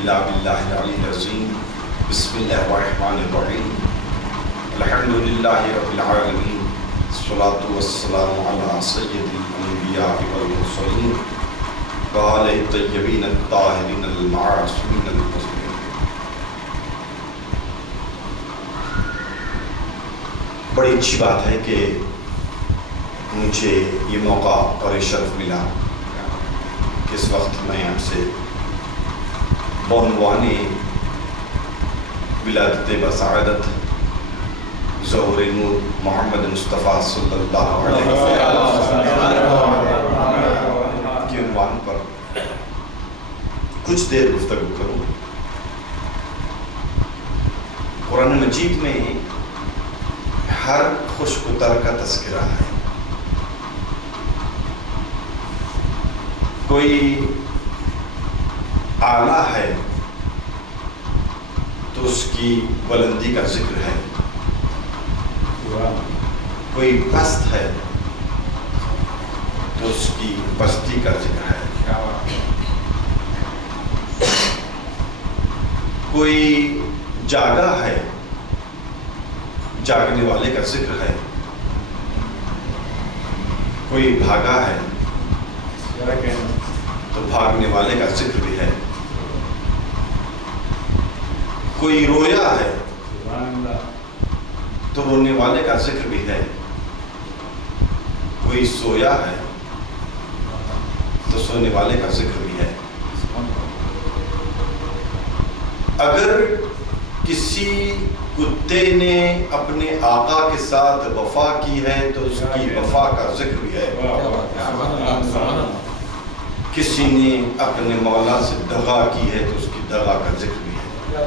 إلا بالله العلي العظيم بسم الله الرحمن الرحيم الحمد لله رب العالمين الصلاة والسلام على سيد الأنبياء والمرسلين وعلى الطيبين الطاهرين المعصومين المظلومين. بڑی اچھی بات ہے کہ مجھے یہ موقع اور یہ شرف ملا کہ اس وقت میں آپ سے بعنوان ولادت بسعادت ظہور نور محمد مصطفیٰ صلی اللہ علیہ وسلم کے عنوان پر کچھ دیر گفتگو کروں. قرآن مجید میں ہر خشک و تر کا تذکرہ ہے. کوئی اعلیٰ ہے تو اس کی بلندی کا ذکر ہے, کوئی پست ہے تو اس کی پستی کا ذکر ہے, کوئی جاگا ہے جاگنے والے کا ذکر ہے, کوئی بھاگا ہے تو بھاگنے والے کا ذکر بھی ہے, کوئی رویا ہے تو رونے والے کا ذکر بھی ہے, کوئی سویا ہے تو سونے والے کا ذکر بھی ہے. اگر کسی کتے نے اپنے آقا کے ساتھ وفا کی ہے تو اس کی وفا کا ذکر بھی ہے. کسی نے اپنے مولا سے دغا کی ہے تو اس کی دغا کا ذکر بھی ہے.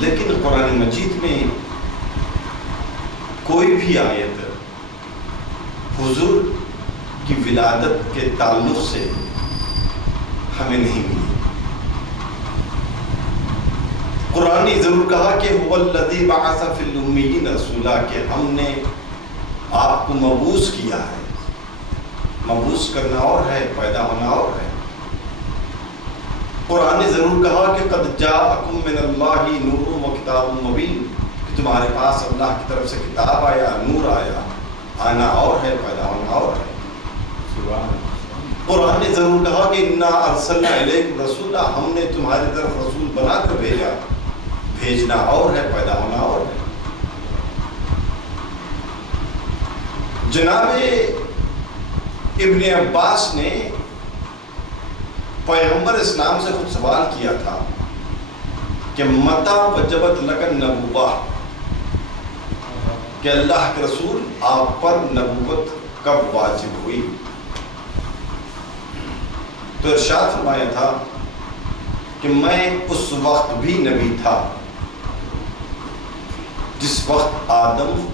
لیکن قرآن مجید میں کوئی بھی آیت حضور کی ولادت کے تعلق سے ہمیں نہیں ملی. قرآن نے ضرور کہا کہ هو الذی بعث فی الامیین رسولا, کہ ہم نے آپ کو مبعوث کیا ہے. مبعوث کرنا اور ہے, پیدا ہونا اور ہے. قرآن نے ضرور کہا کہ قد جاءکم من اللہ نور و کتاب مبین, کہ تمہارے پاس اللہ کی طرف سے کتاب آیا, نور آیا. آنا اور ہے, پیدا ہونا اور ہے. قرآن نے ضرور کہا کہ انا ارسلنا الیکم رسولا, ہم نے تمہاری طرف رسول بنا کر بھیجا. بھیجنا اور ہے, پیدا ہونا اور ہے. جناب ابن عباس نے پیغمبر اسلام سے خود سوال کیا تھا کہ متى وجبت لک النبوہ, کہ اللہ کے رسول آپ پر نبوت کب واجب ہوئی؟ تو ارشاد فرمایا تھا کہ میں اس وقت بھی نبی تھا جس وقت آدم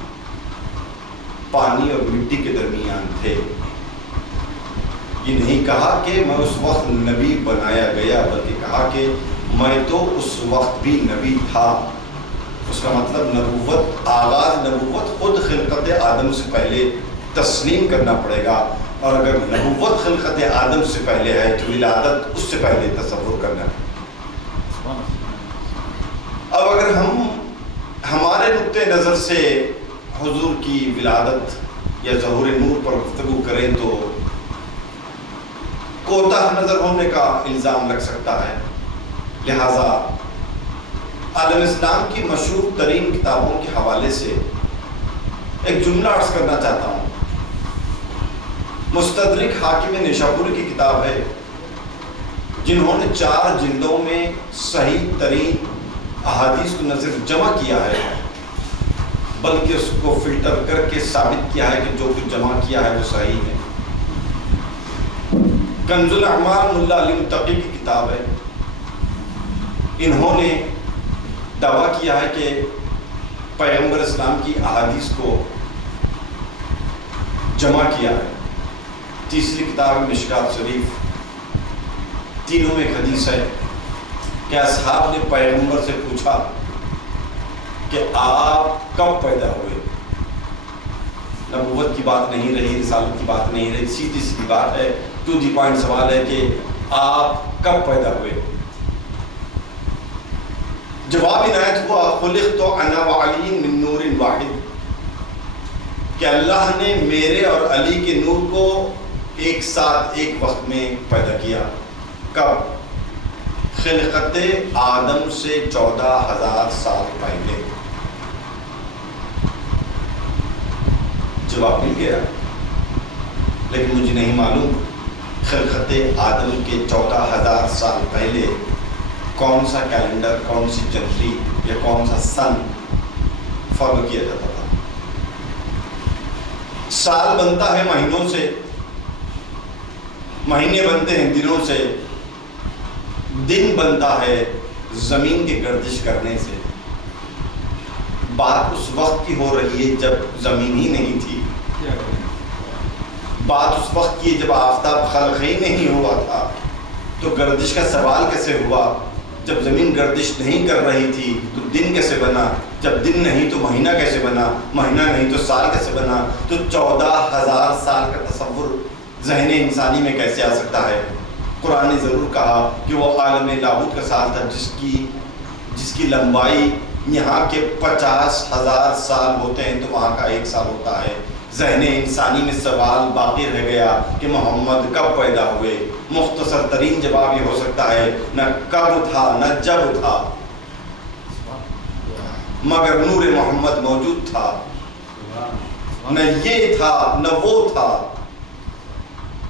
پانی اور مٹی کے درمیان تھے. یہ نہیں کہا کہ میں اس وقت نبی بنایا گیا, بلکہ کہا کہ میں تو اس وقت بھی نبی تھا. اس کا مطلب نبوت, آغاز نبوت خود خلقت آدم سے پہلے تسلیم کرنا پڑے گا, اور اگر نبوت خلقت آدم سے پہلے ہے تو ولادت اس سے پہلے تصور کرنا ہے. اب اگر ہم ہمارے نقطۂ نظر سے حضور کی ولادت یا ظہور نور پر گفتگو کریں تو کوتاہ نظر ہونے کا الزام لگ سکتا ہے. لہٰذا عالم اسلام کی مشہور ترین کتابوں کے حوالے سے ایک جملہ عرض کرنا چاہتا ہوں. مستدرک حاکم نیشابوری کی کتاب ہے, جنہوں نے 4 جلدوں میں صحیح ترین احادیث کو نہ صرف جمع کیا ہے بلکہ اس کو فلٹر کر کے ثابت کیا ہے کہ جو کچھ جمع کیا ہے وہ صحیح ہے. کنز الاعمال ملا علی متقی کی کتاب ہے. انہوں نے دعویٰ کیا ہے کہ پیغمبر اسلام کی احادیث کو جمع کیا ہے. تیسری کتاب مشکات شریف. تینوں میں ایک حدیث ہے کہ اصحاب نے پیغمبر سے پوچھا کہ آپ کب پیدا ہوئے. نبوت کی بات نہیں رہی, رسالت کی بات نہیں رہی, سیدھی سیدھی بات ہے, ٹو دی پوائنٹ سوال ہے کہ آپ کب پیدا ہوئے. جواب عنایت ہوا خلقت انا وعلی من نور واحد، کہ اللہ نے میرے اور علی کے نور کو ایک ساتھ ایک وقت میں پیدا کیا۔ کب؟ خلقت آدم سے 14,000 سال پہلے۔ جواب مل گیا، لیکن مجھے نہیں معلوم خلقت آدم کے 14,000 سال پہلے کون سا کیلنڈر، کون سی جنوری یا کون سا سن فالو کیا جاتا تھا۔ سال بنتا ہے مہینوں سے، مہینے بنتے ہیں دنوں سے، دن بنتا ہے زمین کی گردش کرنے سے۔ بات اس وقت کی ہو رہی ہے جب زمین ہی نہیں تھی، بات اس وقت کی جب آفتاب خلق ہی نہیں ہوا تھا، تو گردش کا سوال کیسے ہوا؟ جب زمین گردش نہیں کر رہی تھی تو دن کیسے بنا؟ جب دن نہیں تو مہینہ کیسے بنا؟ مہینہ نہیں تو سال کیسے بنا؟ تو 14,000 سال کا تصور ذہن انسانی میں کیسے آ سکتا ہے؟ قرآن نے ضرور کہا کہ وہ عالم لاہوت کا سال تھا جس کی لمبائی یہاں کے 50,000 سال ہوتے ہیں تو وہاں کا ایک سال ہوتا ہے۔ ذہن انسانی میں سوال باقی رہ گیا کہ محمد کب پیدا ہوئے؟ مختصر ترین جواب یہ ہو سکتا ہے نہ کب تھا نہ جب تھا، مگر نور محمد موجود تھا۔ نہ یہ تھا نہ وہ تھا،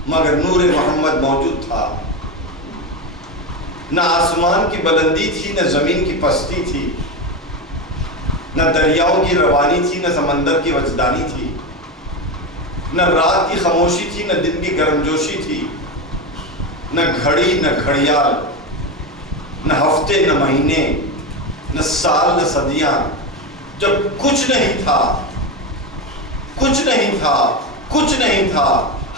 مگر نور محمد موجود تھا۔ نہ آسمان کی بلندی تھی نہ زمین کی پستی تھی، نہ دریاؤں کی روانی تھی نہ سمندر کی وجدانی تھی، نہ رات کی خاموشی تھی نہ دن کی گرمجوشی تھی، نہ گھڑی نہ گھڑیال، نہ ہفتے نہ مہینے، نہ سال نہ صدیاں۔ جب کچھ نہیں تھا، کچھ نہیں تھا، کچھ نہیں تھا،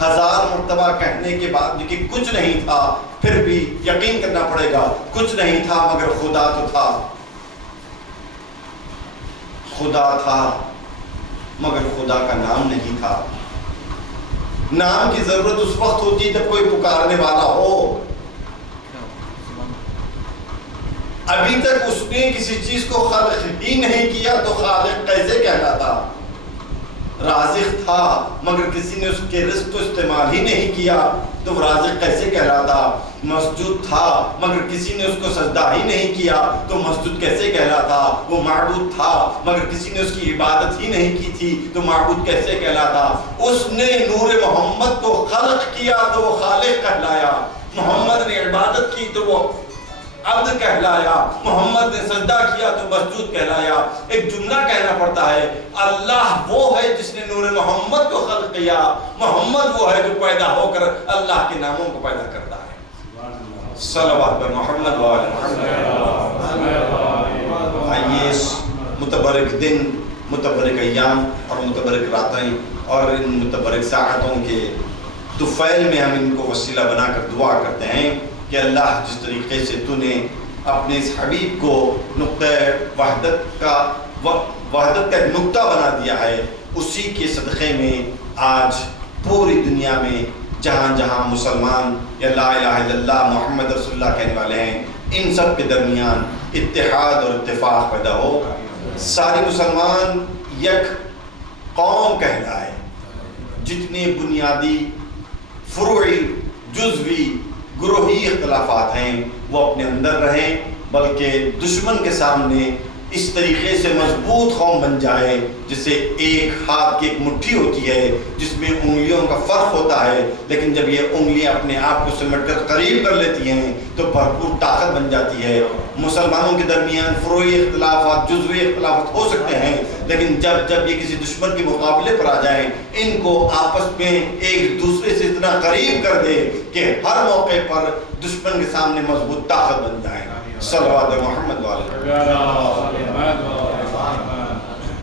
1000 مرتبہ کہنے کے بعد کہ کچھ نہیں تھا، پھر بھی یقین کرنا پڑے گا کچھ نہیں تھا مگر خدا تو تھا۔ خدا تھا مگر خدا کا نام نہیں تھا۔ نام کی ضرورت اس وقت ہوتی ہے جب کوئی پکارنے والا ہو۔ ابھی تک اس نے کسی چیز کو خلق ہی نہیں کیا تو خالق کیسے کہلاتا؟ رازق تھا مگر کسی نے اس کے رزق کو استعمال ہی نہیں کیا تو وہ رازق کیسے کہلاتا؟ مسجود تھا مگر کسی نے اس کو سجدہ ہی نہیں کیا تو مسجود کیسے کہلاتا؟ وہ معبود تھا مگر کسی نے اس کی عبادت ہی نہیں کی تھی تو معبود کیسے کہلاتا؟ اس نے نور محمد کو خلق کیا تو وہ خالق کہلایا، محمد نے عبادت کی تو وہ عبد کہلایا، محمد نے سجدہ کیا تو مسجود کہلایا۔ ایک جملہ کہنا پڑتا ہے، اللہ وہ ہے جس نے نور محمد کو خلق کیا، محمد وہ ہے جو پیدا ہو کر اللہ کے ناموں کو پیدا کرتا ہے۔ صلوات پر محمد وآل محمد۔ آئیے اس متبرک دن، متبرک ایام اور متبرک راتیں اور ان متبرک ساعتوں کے طفیل میں ہم ان کو وسیلہ بنا کر دعا کرتے ہیں کہ اللہ جس طریقے سے تو نے اپنے اس حبیب کو نقطہ وحدت کا ایک نقطہ بنا دیا ہے، اسی کے صدقے میں آج پوری دنیا میں جہاں جہاں مسلمان یا لا الہ الا اللہ محمد رسول اللہ کہنے والے ہیں، ان سب کے درمیان اتحاد اور اتفاق پیدا ہو، سارے مسلمان یک قوم کہلائے، جتنے بنیادی فروعی جزوی گروہی اختلافات ہیں وہ اپنے اندر رہیں، بلکہ دشمن کے سامنے اس طریقے سے مضبوط قوم بن جائے جسے ایک ہاتھ کی ایک مٹھی ہوتی ہے جس میں انگلیوں کا فرق ہوتا ہے، لیکن جب یہ انگلیاں اپنے آپ کو سمٹ کر قریب کر لیتی ہیں تو بھرپور طاقت بن جاتی ہے۔ مسلمانوں کے درمیان فروعی اختلافات جزوی اختلافات ہو سکتے ہیں، لیکن جب یہ کسی دشمن کے مقابلے پر آ جائیں ان کو آپس میں ایک دوسرے سے اتنا قریب کر دے کہ ہر موقع پر دشمن کے سامنے مضبوط طاقت بن جائیں۔ صلوات محمد والے